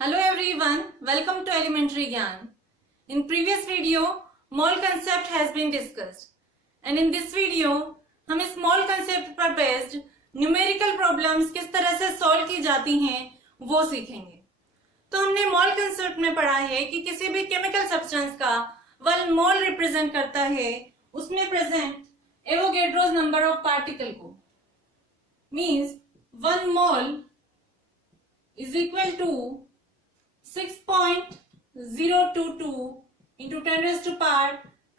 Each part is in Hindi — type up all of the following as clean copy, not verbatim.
Hello everyone, welcome to Elementary Gyan. In previous video, mole concept has been discussed. And in this video, हम इस mole concept पर based numerical problems किस तरह से solve की जाती हैं वो सीखेंगे. तो हमने mole concept में पढ़ा है कि किसी भी chemical substance का 1 mole represent करता है उसमें present Avogadro's number of particle को. Means 1 mole is equal to 6.022 into 10 raised to power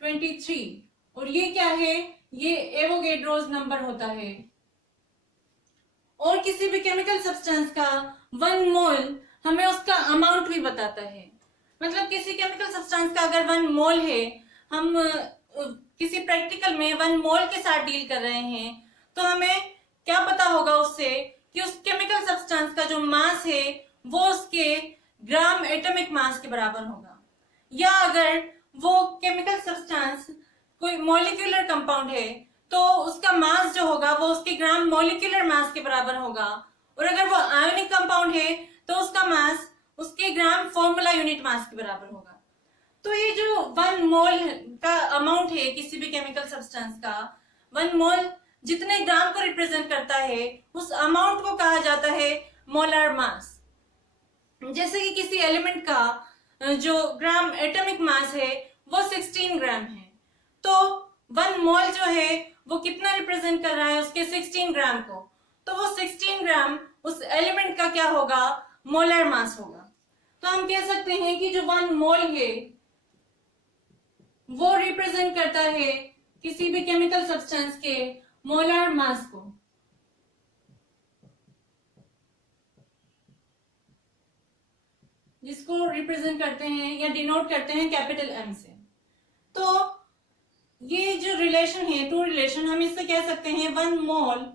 23 और ये क्या है, ये एवोगेड्रोस नंबर होता है. और किसी भी केमिकल सब्सटेंस का 1 मोल हमें उसका अमाउंट भी बताता है. मतलब किसी केमिकल सब्सटेंस का अगर 1 मोल है, हम किसी प्रैक्टिकल में 1 मोल के साथ डील कर रहे हैं, तो हमें क्या पता होगा उससे कि उस केमिकल सब्सटेंस का जो मास है वो उसके ग्राम एटॉमिक मास के बराबर होगा. या अगर वो केमिकल सब्सटेंस कोई मॉलिक्यूलर कंपाउंड है तो उसका मास जो होगा वो उसके ग्राम मॉलिक्यूलर मास के बराबर होगा. और अगर वो आयोनिक कंपाउंड है तो उसका मास उसके ग्राम फॉर्मूला यूनिट मास के बराबर होगा. तो ये जो 1 मोल का अमाउंट है किसी भी केमिकल सब्सटेंस का, 1 मोल जितने ग्राम को रिप्रेजेंट करता है उस अमाउंट को कहा जाता है मोलर मास. जैसे कि किसी एलिमेंट का जो ग्राम एटॉमिक मास है वो 16 ग्राम है, तो 1 मोल जो है वो कितना रिप्रेजेंट कर रहा है उसके 16 ग्राम को, तो वो 16 ग्राम उस एलिमेंट का क्या होगा, मोलर मास होगा. तो हम कह सकते हैं कि जो 1 मोल है वो रिप्रेजेंट करता है किसी भी केमिकल सब्सटेंस के मोलर मास को. जिसको रिप्रेजेंट करते हैं या डिनोट करते हैं कैपिटल एम से. तो ये जो रिलेशन है, टू रिलेशन, हम इससे कह सकते हैं 1 mole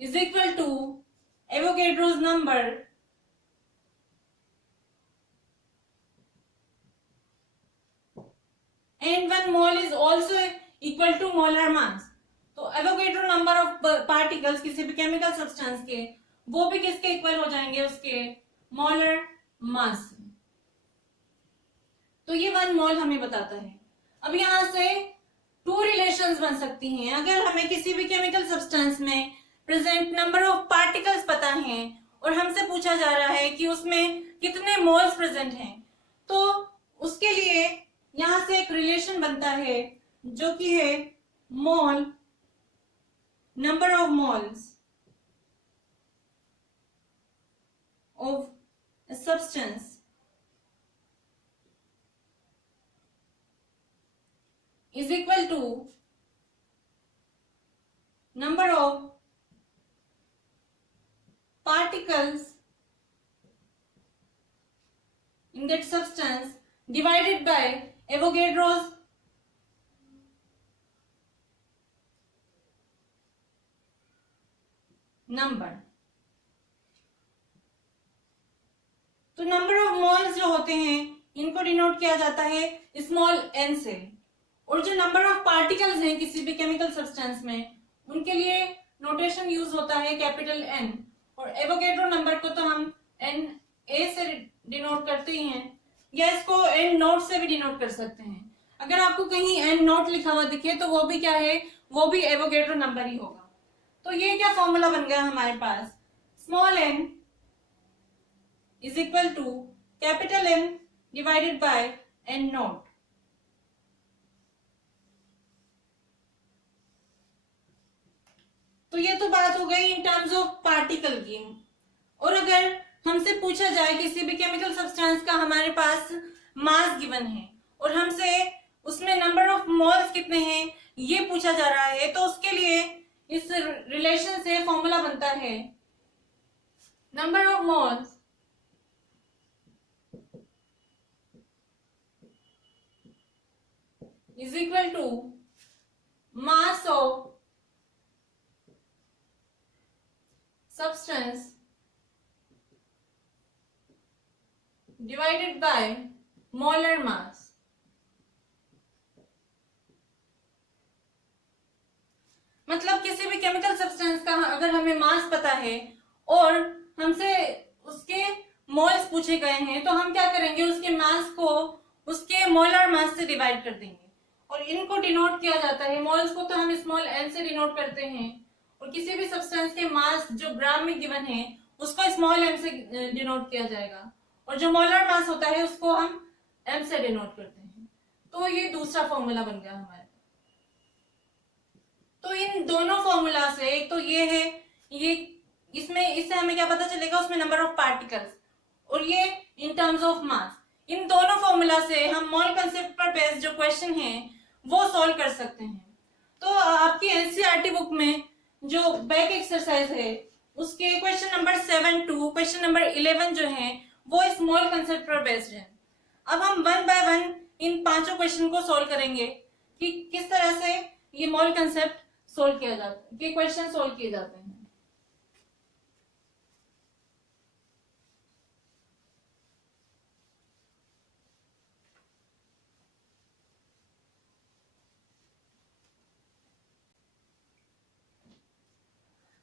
is equal to Avogadro's number and 1 mole is also equal to molar mass. तो एवोगेड्रो नंबर ऑफ पार्टिकल्स किसी भी केमिकल सब्सटेंस के वो भी किसके इक्वल हो जाएंगे, उसके मोलर मास. तो ये 1 मोल हमें बताता है. अब यहां से 2 रिलेशंस बन सकती हैं. अगर हमें किसी भी केमिकल सब्सटेंस में प्रेजेंट नंबर ऑफ पार्टिकल्स पता है और हमसे पूछा जा रहा है कि उसमें कितने मोल्स प्रेजेंट हैं, तो उसके लिए यहां से एक रिलेशन बनता है जो कि है mole number of moles of a substance is equal to number of particles in that substance divided by Avogadro's number. तो नंबर ऑफ मोल्स जो होते हैं इनको डिनोट किया जाता है स्मॉल n से, और जो नंबर ऑफ पार्टिकल्स हैं किसी भी केमिकल सब्सटेंस में उनके लिए नोटेशन यूज होता है कैपिटल N. और एवोगेड्रो नंबर को तो हम Na से डिनोट करते ही हैं, या इसको N नोट से भी डिनोट कर सकते हैं. अगर आपको कहीं N नोट लिखा हुआ दिखे तो वो भी क्या है, वो भी एवोगेड्रो नंबर ही होगा. तो ये क्या फॉर्मूला बन गया हमारे पास, small n is equal to capital N divided by N naught. तो ये तो बात हो गई इन टर्म्स ऑफ पार्टिकल की. और अगर हमसे पूछा जाए किसी भी केमिकल सब्सटेंस का हमारे पास मास गिवन है और हमसे उसमें नंबर ऑफ मोल्स कितने हैं ये पूछा जा रहा है, तो उसके लिए इस रिलेशन से फॉर्मूला बनता है number of moles is equal to mass of substance divided by molar mass. मतलब किसी भी केमिकल सब्सटेंस का अगर हमें मास पता है और हमसे उसके मोल्स पूछे गए हैं, तो हम क्या करेंगे, उसके मास को उसके मोलर मास से डिवाइड कर देंगे। और इनको डिनोट किया जाता है, मोल्स को तो हम स्मॉल एन से डिनोट करते हैं, और किसी भी सब्सटेंस के मास जो ग्राम में गिवन है उसको स्मॉल एम से डिनोट किया जाएगा, और जो मोलर मास होता है उसको हम एम से डिनोट करते हैं। तो ये दूसरा फॉर्मूला बन गया हमारा। तो इन दोनों फॉर्मूला से, एक तो ये है, ये इसमें इससे हमें क्या पता चलेगा, उसमें नंबर ऑफ पार्टिकल्स, और ये इन टर्म्स ऑफ मास। इन दोनों फॉर्मूला से हम मोल कंसेप्ट पर बेस्ड जो क्वेश्चन है वो सॉल्व कर सकते हैं। तो आपकी एनसीईआरटी बुक में जो बैक एक्सरसाइज है उसके question number 7 to question number 11 जो है वो इस मोल कंसेप्ट पर बेस्ड है। अब हम वन बाय वन इन पांचों क्वेश्चन को सॉल्व करेंगे कि किस तरह से ये मोल कंसेप्ट सोल्व किया जाता है, ये क्वेश्चन सोल्व किए जाते हैं।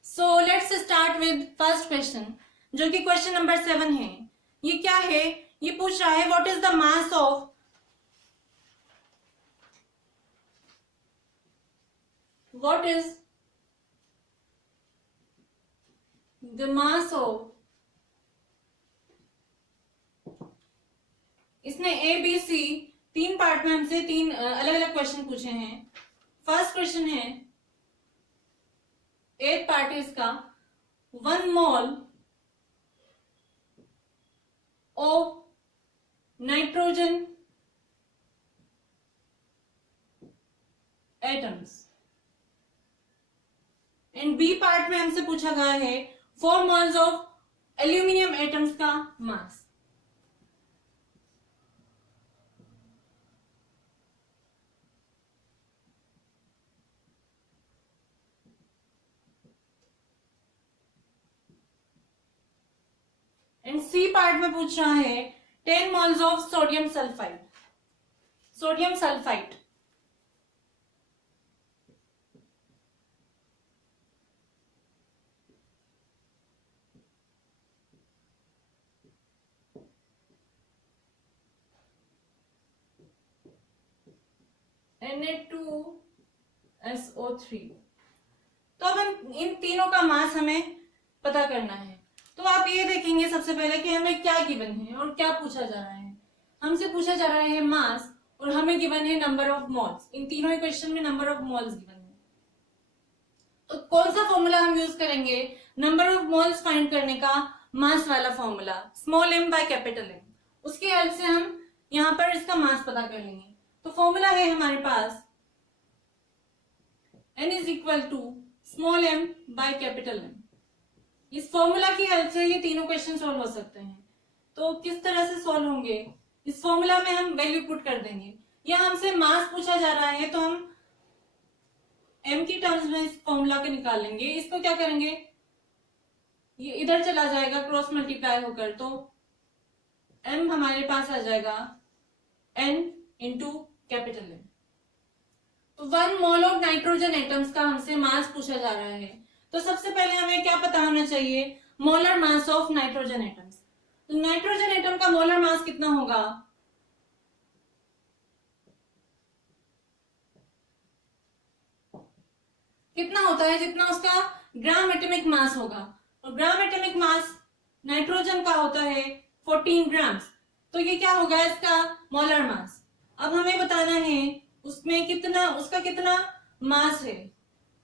So let's start with first question, जो कि क्वेश्चन नंबर 7 है। ये क्या है, ये पूछ रहा है what is the mass of what is the mass of, इसने ए बी सी तीन पार्ट में हमसे तीन अलग अलग क्वेश्चन पूछे हैं। फर्स्ट क्वेश्चन है, एट पार्ट है इसका, 1 mole of nitrogen atoms, and B part में हमसे पूछा गया है 4 मोल्स ऑफ एल्यूमिनियम एटम्स का मास। एंड सी पार्ट में पूछ रहा है 10 moles of sodium sulphide, sodium sulphide. Na2SO3। तो अब इन तीनों का मास हमें पता करना है। तो आप ये देखेंगे सबसे पहले कि हमें क्या गिवन है और क्या पूछा जा रहा है। हमसे पूछा जा रहा है मास, और हमें गिवन है नंबर ऑफ मोल्स। इन तीनों ही क्वेश्चन में नंबर ऑफ मोल्स गिवन है। तो कौन सा फॉर्मूला हम यूज करेंगे नंबर ऑफ मोल्स फाइंड करने का? मास वाला formula, small m by capital M। उसकी हेल्प से हम यहाँ पर इसका मास पता कर लेंगे। तो फॉर्मूला है हमारे पास n is equal to small m by capital M। इस फॉर्मूला की हेल्प से ये तीनों क्वेश्चन सॉल्व हो सकते हैं। तो किस तरह से सॉल्व होंगे? इस फॉर्मूला में हम वैल्यू पुट कर देंगे, या हमसे मास पूछा जा रहा है तो हम m की टर्म्स में इस फॉर्मूला को निकाल लेंगे। इसको क्या करेंगे, ये इधर चला जाएगा क्रॉस मल्टीप्लाई होकर, तो m हमारे पास आ जाएगा n इंटू कैपिटल M। तो 1 मोल ऑफ नाइट्रोजन एटम्स का हमसे मास पूछा जा रहा है। तो सबसे पहले हमें क्या पता होना चाहिए? Molar mass of nitrogen atoms. तो नाइट्रोजन एटम का मोलर मास कितना होगा? कितना होता है? जितना उसका ग्राम एटॉमिक मास होगा। और ग्राम एटॉमिक मास नाइट्रोजन का होता है 14 ग्राम्स। तो ये क्या होगा? इसका मोलर मास। अब हमें बताना है उसमें कितना, उसका कितना मास है,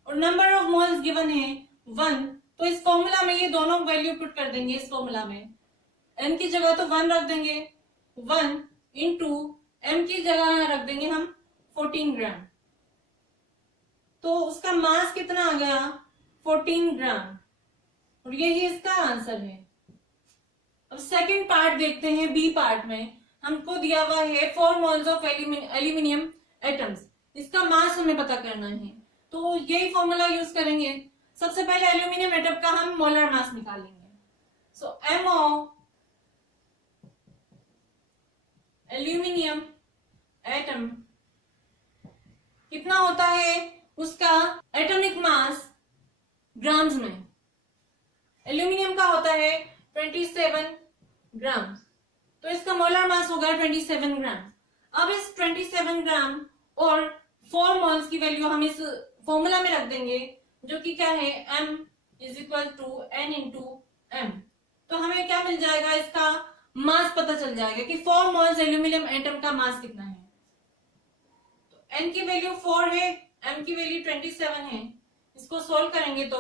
और नंबर ऑफ मोल्स गिवन है 1। तो इस फॉर्मूला में ये दोनों वैल्यू पुट कर देंगे। इस फॉर्मूला में n की जगह तो 1 रख देंगे, 1 इंटू m की जगह रख देंगे हम 14 ग्राम। तो उसका मास कितना आ गया? 14 ग्राम, और यही इसका आंसर है। अब सेकंड पार्ट देखते हैं। बी पार्ट में हमको दिया हुआ है 4 मोल्स ऑफ एल्यूमिनियम एटम्स। इसका मास हमें पता करना है, तो यही फॉर्मूला यूज करेंगे। सबसे पहले एल्यूमिनियम एटम का हम मोलर मास निकालेंगे। सो m ऑफ एल्यूमिनियम एटम कितना होता है? उसका एटॉमिक मास ग्राम्स में। एल्यूमिनियम का होता है 27 27 ग्राम, तो इसका मोलर मास होगा 27 ग्राम। अब इस 27 ग्राम और 4 मोल्स की वैल्यू हम इस फॉर्मूला में रख देंगे, जो कि क्या है, m is equal to n into m। तो हमें क्या मिल जाएगा, इसका मास पता चल जाएगा कि 4 मोल्स एल्यूमिनियम एटम का मास कितना है। तो n की वैल्यू 4 है, m की वैल्यू 27 है। इसको सोल्व करेंगे तो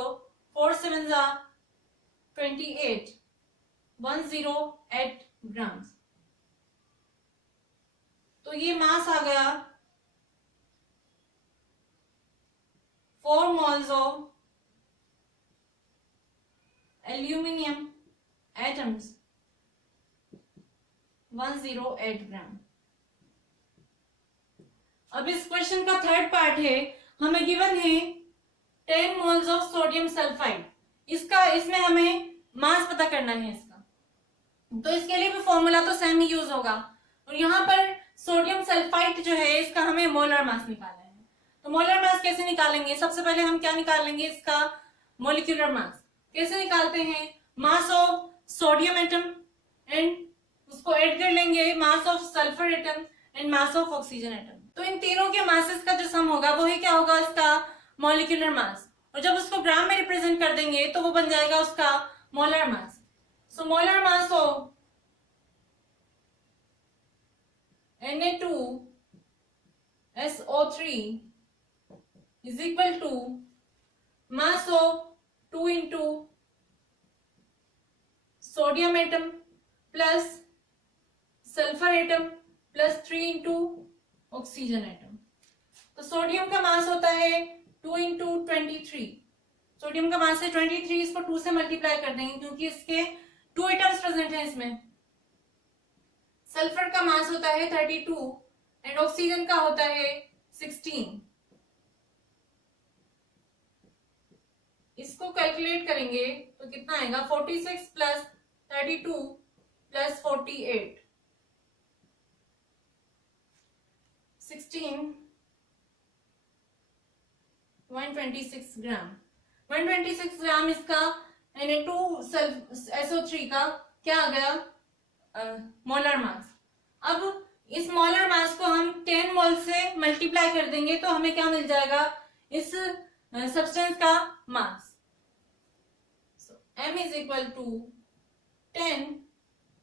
4 7 जा 28, 108 ग्राम। तो ये मास आ गया 4 moles of aluminium atoms, 108 ग्राम। अब इस क्वेश्चन का थर्ड पार्ट है, हमें गिवन है 10 मोल्स ऑफ सोडियम सल्फाइड। इसमें हमें मास पता करना है इसका, तो इसके लिए भी फॉर्मूला तो सेम ही यूज होगा। और यहाँ पर सोडियम सल्फाइड जो है, इसका हमें मोलर मास निकालना है। तो मोलर मास कैसे निकालेंगे, सबसे पहले हम क्या निकालेंगे, इसका मोलिकुलर मास। कैसे निकालते हैं, mass of sodium atom and उसको ऐड कर लेंगे mass of sulphur atom and mass of oxygen atom. तो इन तीनों के मासेस का जो सम होगा वो ही क्या होगा, इसका मॉलिक्यूलर मास। और जब उसको ग्राम में रिप्रेजेंट कर देंगे तो वो बन जाएगा उसका molar mass. So molar mass of Na2SO3 is equal to mass of 2 into sodium atom plus sulfur atom plus 3 into oxygen atom. तो सोडियम का मास होता है 2 into 23। सोडियम का मास है 23, इसको 2 से मल्टीप्लाई कर देंगे क्योंकि इसके 2 एटम्स प्रेजेंट हैं इसमें। सल्फर का मास होता है 32 एंड ऑक्सीजन का होता है 16। इसको कैलकुलेट करेंगे तो कितना आएगा, 46 प्लस 32 प्लस 48, 16, 126 ग्राम। 126 ग्राम इसका Na2SO3 का क्या आ गया, मोलर मास। अब इस मोलर मास को हम 10 मोल से मल्टीप्लाई कर देंगे तो हमें क्या मिल जाएगा, इस सब्सटेंस का मास। M is equal to 10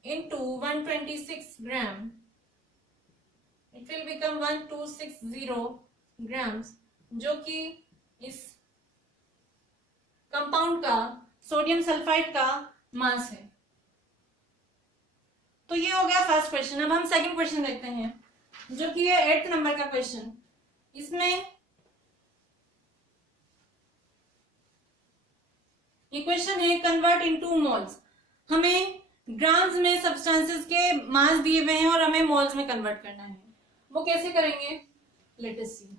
into 126 gram. It will become 1260 grams, जो कि इस कंपाउंड का, सोडियम सल्फाइड का मास है। तो ये हो गया फर्स्ट क्वेश्चन। अब हम सेकंड क्वेश्चन देखते हैं, जो कि है 8th नंबर का क्वेश्चन। इसमें ये क्वेश्चन है कन्वर्ट इनटू मोल्स। हमें ग्राम्स में सब्सटेंसेस के मास दिए हुए हैं और हमें मोल्स में कन्वर्ट करना है। वो कैसे करेंगे, लेट अस सी।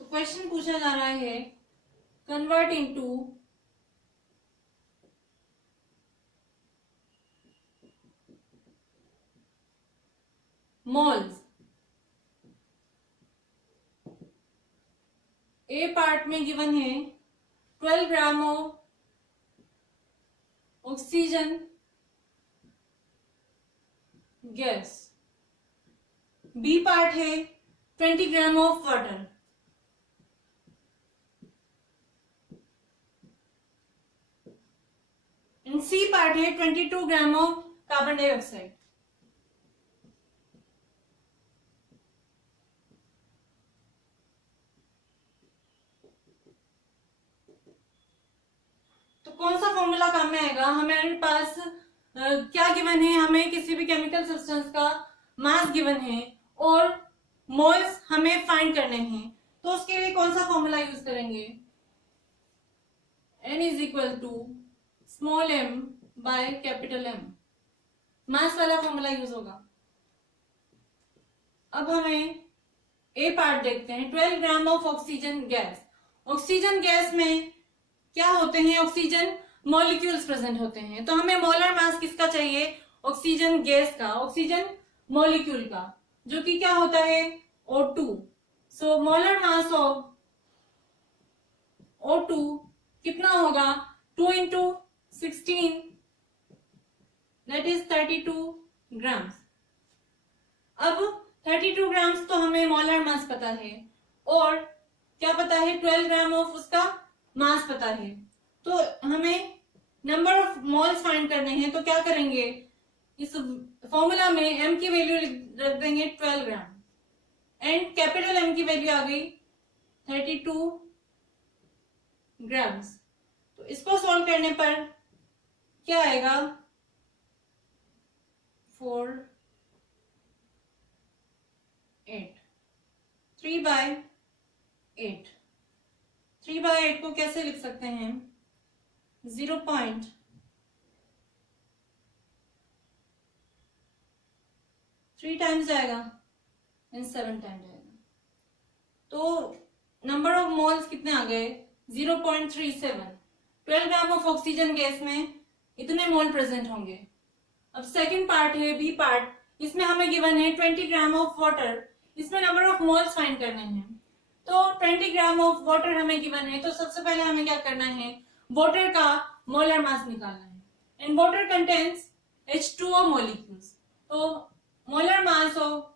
तो क्वेश्चन पूछा जा रहा है convert into moles. A part में गिवन है 12 gram of oxygen gas, B part है 20 gram of water, and C part है 22 ग्राम ऑफ कार्बन डाइऑक्साइड। तो कौन सा फॉर्मूला काम में आएगा, हमारे पास क्या गिवन है, हमें किसी भी केमिकल सब्सटेंस का मास गिवन है और मोल्स हमें फाइंड करने हैं। तो उसके लिए कौन सा फॉर्मूला यूज करेंगे, N is equal to small m by capital M, mass वाला फॉर्मूला यूज होगा। अब हमें ए पार्ट देखते हैं, 12 gram of oxygen gas. Oxygen gas में क्या होते हैं, ऑक्सीजन मॉलिक्यूल्स प्रेजेंट होते हैं। तो हमें मोलर मास किसका चाहिए, ऑक्सीजन गैस का, ऑक्सीजन मॉलिक्यूल का, जो कि क्या होता है O2। So molar mass of O2 कितना होगा, 2 इंटू 16 दैट इज 32 ग्राम्स। अब 32 ग्राम्स तो हमें मोलर मास पता है, और क्या पता है, 12 ग्राम ऑफ उसका मास पता है। तो हमें नंबर ऑफ मोल्स फाइंड करने हैं, तो क्या करेंगे, इस फॉर्मूला में m की वैल्यू रख देंगे 12 ग्राम एंड कैपिटल M की वैल्यू आ गई 32 ग्राम्स। तो इसको सॉल्व करने पर क्या आएगा, 4 8 3/8। 3/8 को कैसे लिख सकते हैं, 0.3 टाइम्स जाएगा एंड 7 टाइम्स जाएगा। तो नंबर ऑफ मोल्स कितने आ गए, 0.37। 12 ग्राम ऑफ ऑक्सीजन गैस में इतने मोल प्रेजेंट होंगे। अब सेकंड पार्ट है, बी पार्ट, इसमें हमें गिवन है 20 ग्राम ऑफ वाटर, इसमें नंबर ऑफ मोल्स फाइंड करने हैं। तो 20 ग्राम ऑफ वाटर हमें गिवन है, तो सबसे पहले हमें क्या करना है, वाटर का मोलर मास निकालना है। And water contents H2O molecules. तो molar mass of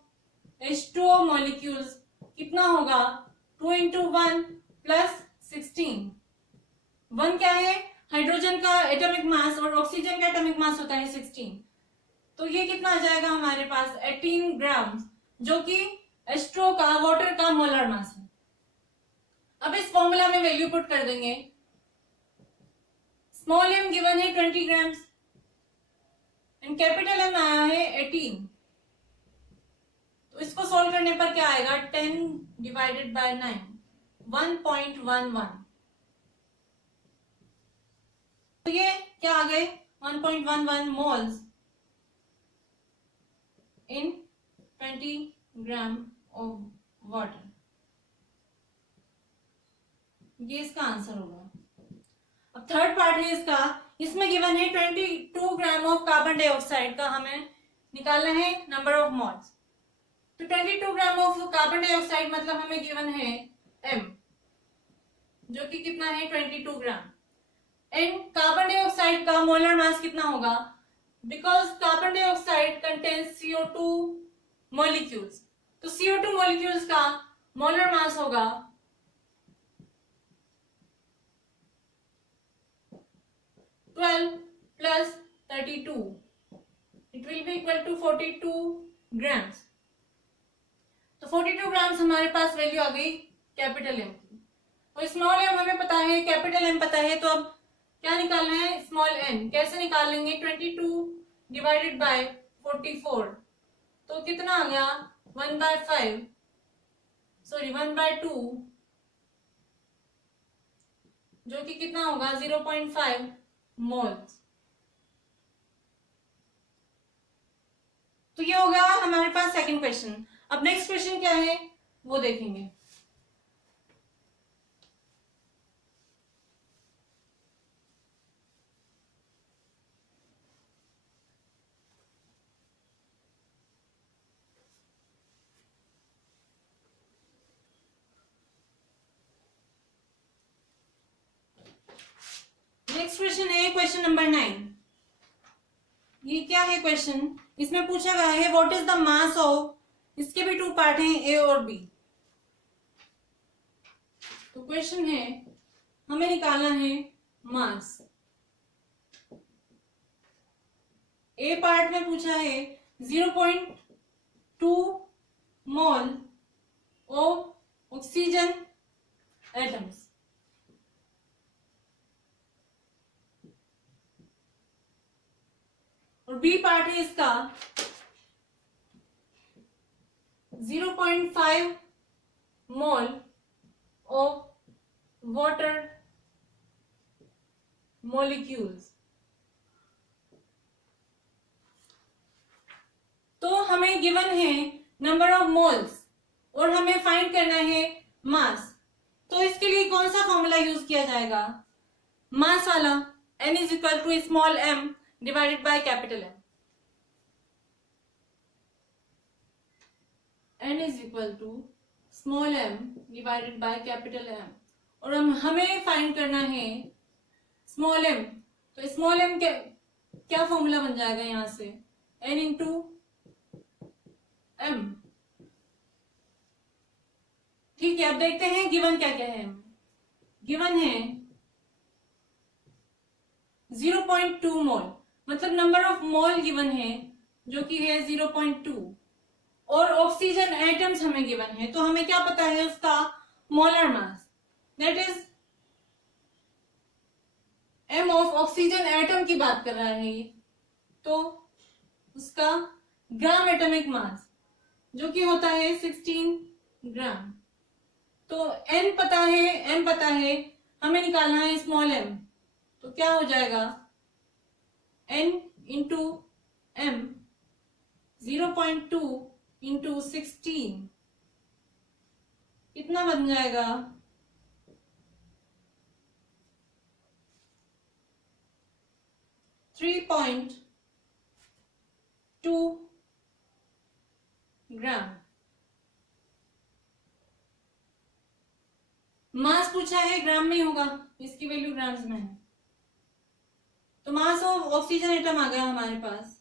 H2O molecules कितना होगा, 2 इंटू 1 प्लस 16। 1 क्या है, हाइड्रोजन का एटॉमिक मास, और ऑक्सीजन का एटॉमिक मास होता है 16। तो ये कितना आ जाएगा हमारे पास, 18 ग्राम, जो कि H2O का वाटर का मोलर मास है। अब इस फॉर्मूला में वैल्यू पुट कर देंगे। स्मॉल m गिवन है 20 ग्राम्स एंड कैपिटल M आया है 18। तो इसको सॉल्व करने पर क्या आएगा, 10 डिवाइडेड बाय 9, 1.11। तो ये क्या आ गए, 1.11 moles in 20 gram of water. ये इसका आंसर होगा। अब थर्ड पार्ट है इसका, इसमें गिवन है 22 ग्राम ऑफ कार्बन डाइऑक्साइड का हमें निकालना है नंबर ऑफ मोल्स। तो 22 ग्राम ऑफ कार्बन डाइऑक्साइड मतलब हमें गिवन है M, जो कि कितना है 22 ग्राम। एंड कार्बन डाइऑक्साइड का मोलर मास कितना होगा, because carbon dioxide contains CO2 molecules. तो CO2 मॉलिक्यूल्स का मोलर मास होगा 12 plus 32, it will be equal to 42 grams। तो 42 ग्राम्स हमारे पास वैल्यू आ गई कैपिटल M की। तो स्मॉल m हमें पता है, कैपिटल M पता है, तो अब क्या निकालना है, स्मॉल n। कैसे निकालेंगे, 22 डिवाइडेड बाय 44, तो कितना आ गया 1/5, सॉरी 1/2, जो कि कितना होगा 0.5 मोल्स। तो ये होगा हमारे पास सेकंड क्वेश्चन। अब नेक्स्ट क्वेश्चन क्या है वो देखेंगे। नेक्स्ट क्वेश्चन है क्वेश्चन नंबर 9। ये क्या है क्वेश्चन, इसमें पूछा गया है what is the mass of, इसके भी 2 पार्ट हैं, ए और बी। तो क्वेश्चन है हमें निकालना है मास। ए पार्ट में पूछा है 0.2 मोल ऑफ ऑक्सीजन एटम्स। और बी पार्ट है इसका 0.5 मोल ऑफ वाटर मॉलिक्यूल्स। तो हमें गिवन है नंबर ऑफ मोल्स और हमें फाइंड करना है मास। तो इसके लिए कौन सा फॉर्मूला यूज किया जाएगा, मास वाला n is equal to small m divided by capital M. n is equal to small m divided by capital M. और हमें फाइंड करना है स्मॉल m. तो स्मॉल m क्या फॉर्मूला बन जाएगा यहां से, n इंटू m. ठीक है, अब देखते हैं गिवन क्या क्या है. गिवन है 0.2 मोल, मतलब नंबर ऑफ मोल गिवन है जो कि है 0.2. और ऑक्सीजन एटम्स हमें गिवन है, तो हमें क्या पता है उसका molar mass, that is m of oxygen atom की बात कर रहा है, तो उसका ग्राम एटॉमिक मास जो कि होता है 16 ग्राम. तो n पता है, हमें निकालना है स्मॉल m. तो क्या हो जाएगा n इंटू m 0.2 इंटू 16 कितना बन जाएगा 3.2 ग्राम. मास पूछा है, ग्राम में होगा, इसकी वैल्यू ग्राम्स में है. तो मास ऑफ ऑक्सीजन एटम आ गया हमारे पास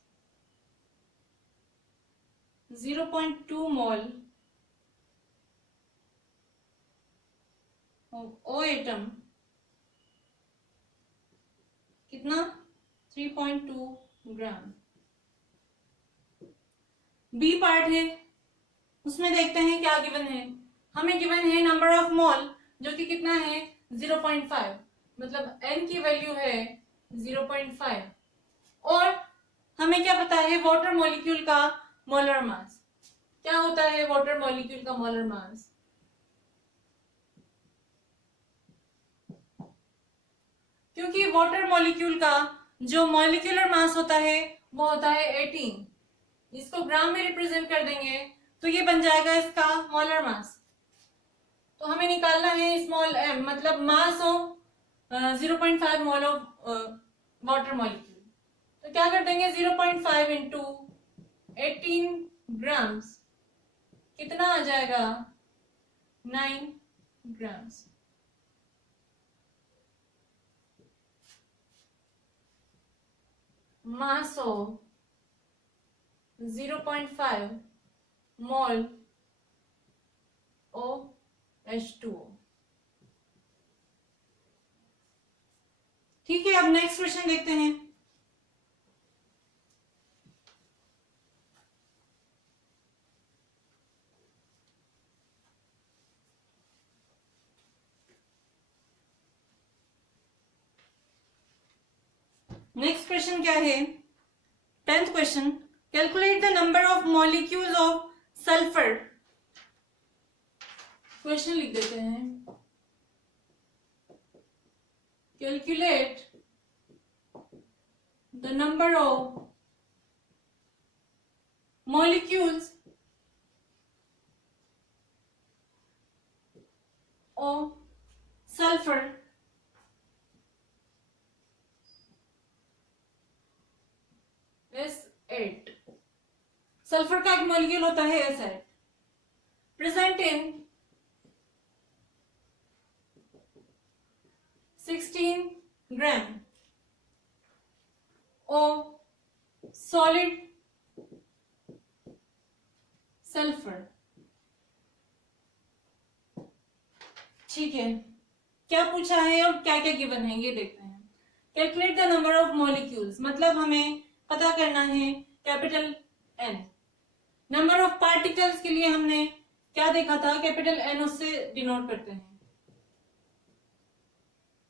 0.2 मोल ओ एटम कितना 3.2 ग्राम. बी पार्ट है, उसमें देखते हैं क्या गिवन है. हमें गिवन है नंबर ऑफ मोल जो कि कितना है 0.5, मतलब n की वैल्यू है 0.5. और हमें क्या पता है वाटर मॉलिक्यूल का मोलर मास. क्या होता है वाटर मॉलिक्यूल का मोलर मास, क्योंकि वाटर मॉलिक्यूल का जो मॉलिक्यूलर मास होता है वो होता है 18. इसको ग्राम में रिप्रेजेंट कर देंगे तो ये बन जाएगा इसका मोलर मास. तो हमें निकालना है स्मॉल m, मतलब mass of 0.5 mole of water molecule. तो क्या कर देंगे 0.5 इंटू 18 ग्राम्स कितना आ जाएगा 9 grams. Mass of 0.5 mole of H2O. ठीक है, अब नेक्स्ट क्वेश्चन देखते हैं. नेक्स्ट क्वेश्चन क्या है, 10th question. Calculate the number of molecules of sulphur. Question लिख देते हैं. Calculate the number of molecules of sulphur S8. Sulphur का एक मॉलिक्यूल होता है S8, present in 16 gram of solid sulphur. ठीक है, क्या पूछा है और क्या क्या गिवन है ये देखते हैं. Calculate the number of molecules, मतलब हमें पता करना है capital N. Number of particles के लिए हमने क्या देखा था, कैपिटल N उससे डिनोट करते हैं.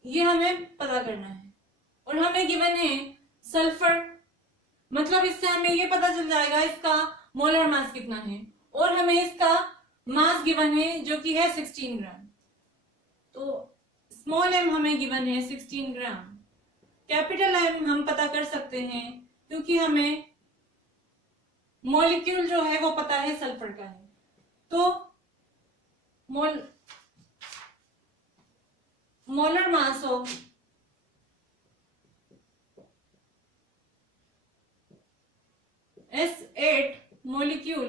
ये हमें पता करना है. और हमें गिवन है सल्फर, मतलब इससे हमें ये पता चल जाएगा इसका मोलर मास कितना है. और हमें इसका मास गिवन है जो कि है 16 ग्राम. तो स्मॉल m हमें गिवन है 16 ग्राम. कैपिटल M हम पता कर सकते हैं क्योंकि हमें मॉलिक्यूल जो है वो पता है सल्फर का है. तो molar mass of S8 molecule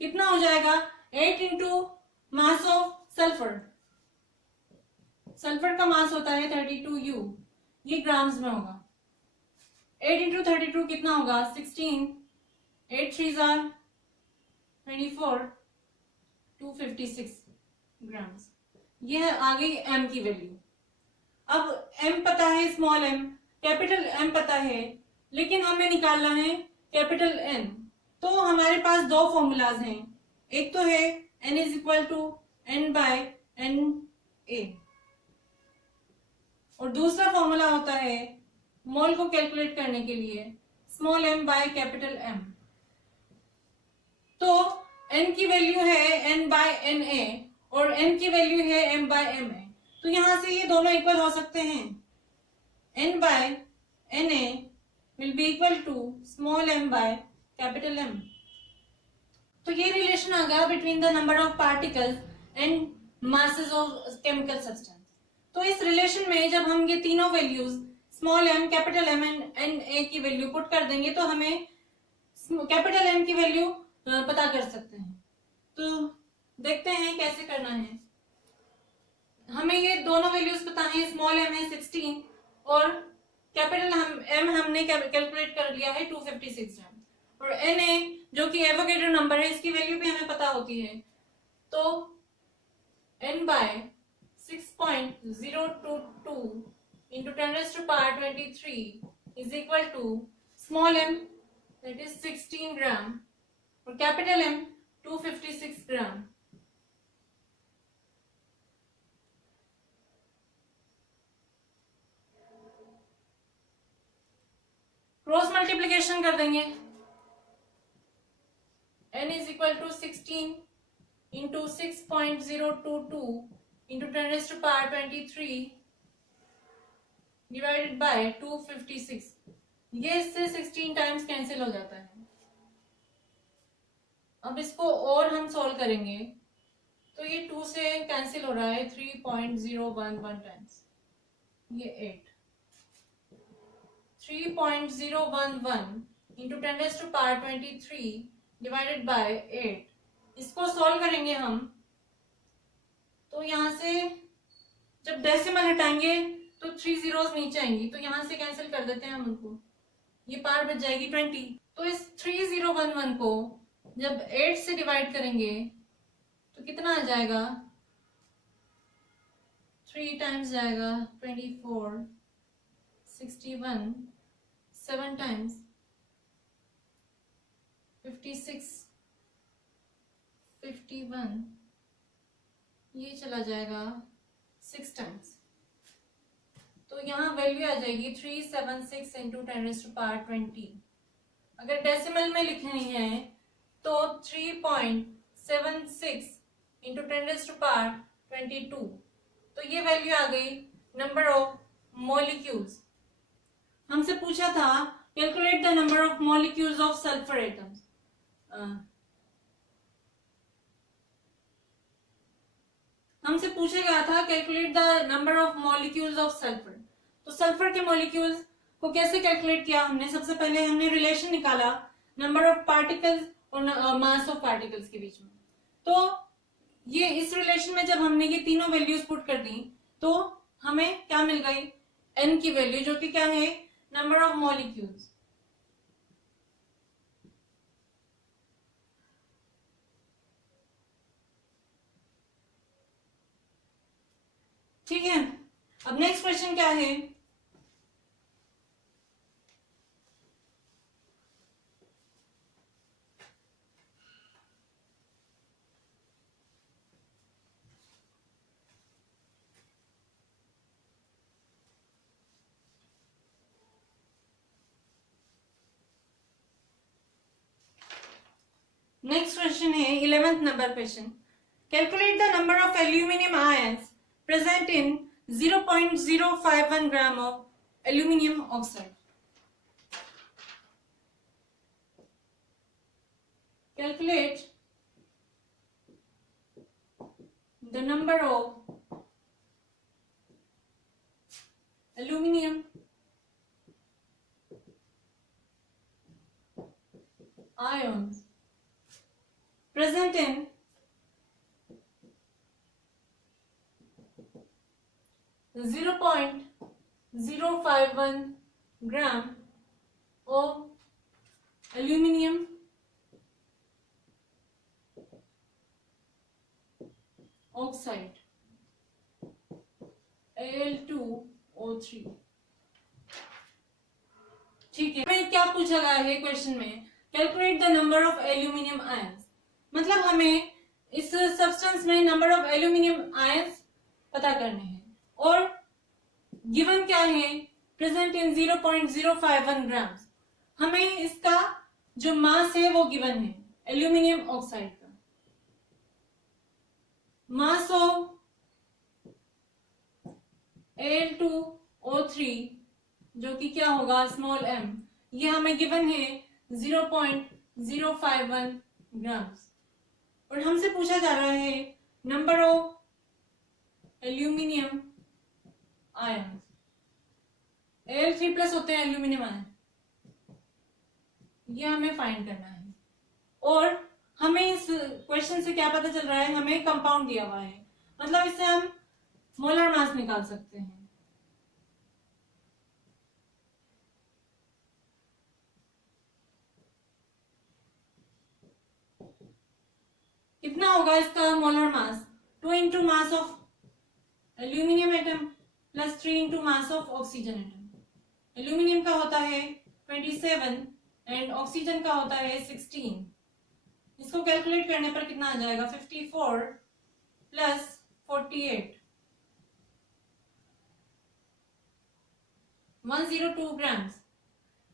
कितना हो जाएगा, 8 into mass of sulphur, sulphur का मास होता है 32U, ये ग्राम्स में होगा। 8 इंटू 32 कितना होगा, 16, 8 3 जार 24, 256 ग्राम्स। यह आ गई m की वैल्यू। अब m पता है, स्मॉल m, कैपिटल M पता है, लेकिन हमें निकालना है कैपिटल N। तो हमारे पास दो फॉर्मूलाज हैं, एक तो है n is equal to n by N A, और दूसरा फॉर्मूला होता है मोल को कैलकुलेट करने के लिए small m by capital M। तो n की वैल्यू है n बाय एन ए और n की वैल्यू है m बाय एम ए, तो यहां से ये दोनों इक्वल हो सकते हैं। n by N A will be equal to small m by capital M। तो ये रिलेशन आ गया between the number of particles and masses of chemical substance. तो इस रिलेशन में जब हम ये तीनों values small m, capital M and N A की वैल्यू पुट कर देंगे तो हमें कैपिटल M की वैल्यू पता कर सकते हैं। तो देखते हैं कैसे करना है। हमें ये दोनों वैल्यूज पता है, स्मॉल m है 16 और कैपिटल M हमने कैलकुलेट कर लिया है 256 ग्राम, और Na जो कि एवोगैड्रो नंबर है, इसकी वैल्यू भी हमें पता होती है। तो n bye 6.022 into 10 raised to power 23 is equal to small m, that is 16 gram, और कैपिटल M 256 ग्राम। क्रॉस मल्टीप्लीकेशन कर देंगे, n is equal to 16 into 6.022 into 10 raised to power 23 divided by 256। ये इससे 16 टाइम्स कैंसिल हो जाता है। अब इसको और हम सॉल्व करेंगे तो ये 2 से कैंसिल हो रहा है 3.011 टाइम्स, ये 8, 3.011 into 10 raised to power 23 divided by 8। इसको सॉल्व करेंगे हम तो यहां से जब डेसिमल हटाएंगे तो 3 जीरोस नीचे आएंगी, तो यहां से कैंसिल कर देते हैं हम उनको, ये पार बच जाएगी 20। तो इस 3011 को जब 8 से डिवाइड करेंगे तो कितना आ जाएगा, 3 टाइम्स जाएगा 24, 61, 7 टाइम्स 56, 51, ये चला जाएगा 6 टाइम्स। तो यहाँ वैल्यू आ जाएगी 376 इंटू 10 raised to power 20। अगर डेसिमल में लिखनी है तो 3.76 इंटू 10 raised to power 22। तो ये वैल्यू आ गई नंबर ऑफ मॉलिक्यूल्स। हमसे पूछा था calculate the number of molecules of sulphur atoms. हमसे पूछा गया था calculate the number of molecules of sulphur. तो सल्फर के मॉलिक्यूल्स को कैसे कैलकुलेट किया हमने, सबसे पहले हमने रिलेशन निकाला नंबर ऑफ पार्टिकल्स और मास ऑफ पार्टिकल्स के बीच में। तो ये इस रिलेशन में जब हमने ये तीनों वैल्यूज पुट कर दी तो हमें क्या मिल गई, n की वैल्यू, जो कि क्या है, नंबर ऑफ मॉलिक्यूल्स। ठीक है, अब नेक्स्ट क्वेश्चन क्या है, नेक्स्ट क्वेश्चन है 11th number question. Calculate the number of aluminium ions present in 0.051 gram of aluminium oxide. Calculate the number of aluminium 0.051 gram of aluminium oxide Al2O3। ठीक है, हमें क्या पूछा गया है क्वेश्चन में? Calculate the number of aluminium ions. मतलब हमें इस सब्सटेंस में नंबर ऑफ एल्यूमिनियम आयंस पता करने हैं और गिवन क्या है? प्रेजेंट इन 0.051 ग्राम। हमें इसका जो मास है वो गिवन है एल्यूमिनियम ऑक्साइड का। मास ऑफ Al2O3 जो कि क्या होगा स्मॉल m, ये हमें गिवन है 0.051 ग्राम्स। और हमसे पूछा जा रहा है number of aluminium ion. Al3+ होते हैं एल्यूमिनियम आयन, ये हमें फाइंड करना है। और हमें इस क्वेश्चन से क्या पता चल रहा है? हमें कंपाउंड दिया हुआ है, मतलब इससे हम मोलर मास निकाल सकते हैं। कितना होगा इसका molar mass? 2 into mass of aluminium atom plus 3 into mass of oxygen atom. Aluminium का होता है 27 एंड ऑक्सीजन का होता है 16। इसको कैलकुलेट करने पर कितना आ जाएगा? 54 प्लस 48 102 ग्राम्स।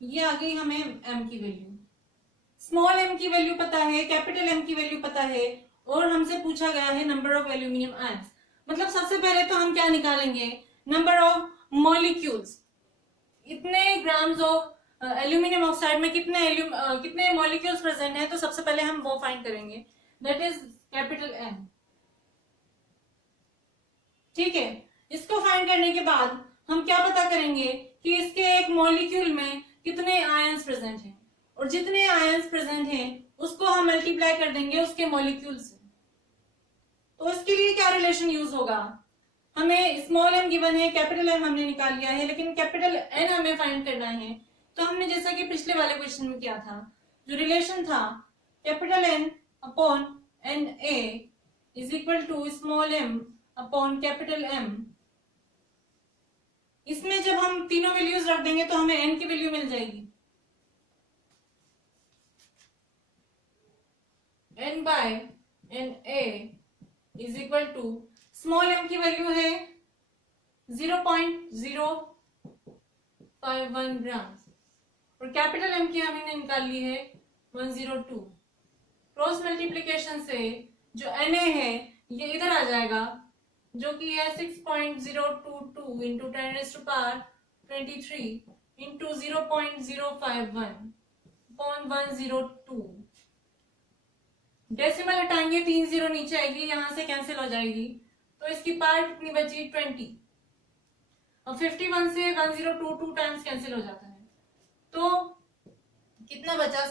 ये आ गई हमें m की वैल्यू। स्मॉल m की वैल्यू पता है, कैपिटल M की वैल्यू पता है, और हमसे पूछा गया है नंबर ऑफ एल्यूमिनियम आयंस। मतलब सबसे पहले तो हम क्या निकालेंगे? Number of molecules. इतने ग्राम्स ऑफ एल्यूमिनियम ऑक्साइड में कितने मॉलिक्यूल्स प्रेजेंट है, तो सबसे पहले हम वो फाइंड करेंगे, दैट इज कैपिटल M। ठीक है, इसको फाइंड करने के बाद हम क्या पता करेंगे कि इसके एक मॉलिक्यूल में कितने आयंस प्रेजेंट हैं, और जितने आयंस प्रेजेंट हैं उसको हम मल्टीप्लाई कर देंगे उसके मॉलिक्यूल से। तो इसके लिए क्या रिलेशन यूज होगा? हमें स्मॉल m गिवन है, कैपिटल M हमने निकाल लिया है, लेकिन कैपिटल N हमें फाइंड करना है। तो हमने जैसा कि पिछले वाले क्वेश्चन में किया था, जो रिलेशन था capital N upon Na is equal to small m upon capital M। इसमें जब हम तीनों वैल्यूज रख देंगे तो हमें n की वैल्यू मिल जाएगी। n बाय Na is equal to small m की वैल्यू है 0.051 ग्राम और कैपिटल M की हमने निकाल ली है 102। क्रॉस मल्टीप्लीकेशन से जो Na है ये इधर आ जाएगा, जो कि है 6.022 इंटू 10⁻23 इंटू 0.051/102। डेसिमल हटाएंगे 3 0 नीचे आएगी, यहां से कैंसिल हो जाएगी, तो इसकी पार्ट कितनी बची? 20। और 51 से 1022 टाइम्स कैंसिल हो जाता है, तो कितना बचा?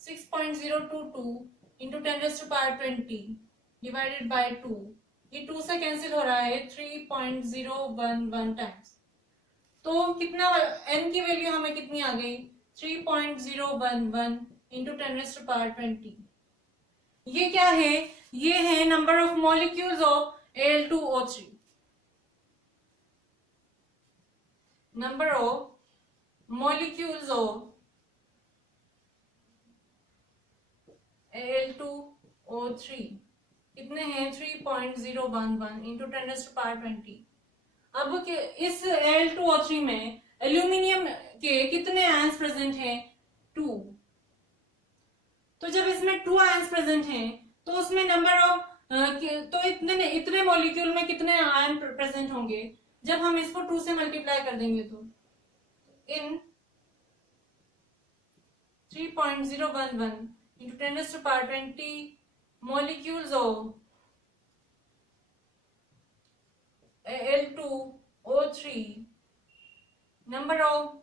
6.022 इंटू 10⁻20 डिवाइडेड बाय 2। ये 2 से कैंसिल हो रहा है 3.011 टाइम्स। तो कितना n की वैल्यू हमें कितनी आ गई? 3.011 इंटू 10⁻20। ये क्या है? ये है number of molecules of Al2O3। Number of molecules of Al2O3 कितने हैं? 3.011 इंटू 10⁻20। अब इस Al2O3 में एल्यूमिनियम के कितने आयंस प्रेजेंट हैं? 2। तो जब इसमें 2 आयंस प्रेजेंट हैं तो उसमें नंबर ऑफ तो इतने मॉलिक्यूल में कितने आयन प्रेजेंट होंगे? जब हम इसको 2 से मल्टीप्लाई कर देंगे तो इन 3.011 into 10⁻20 molecules of Al2O3, number of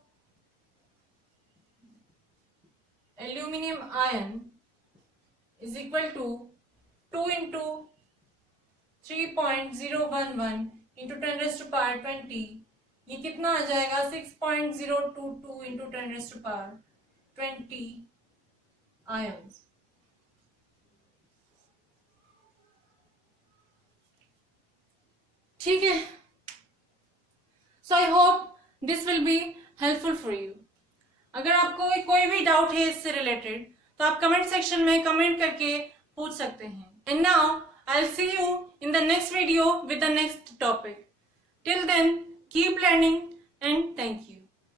aluminum ion is equal to 2 into 3.011 into 10⁻20, ये कितना आ जाएगा 6.022 इंटू 10⁻20 आयन्स। ठीक है, so I hope this will be helpful for you. अगर आपको कोई भी डाउट है इससे रिलेटेड तो आप कमेंट सेक्शन में कमेंट करके पूछ सकते हैं। And now I will see you in the next video with the next topic. Till then keep learning and thank you.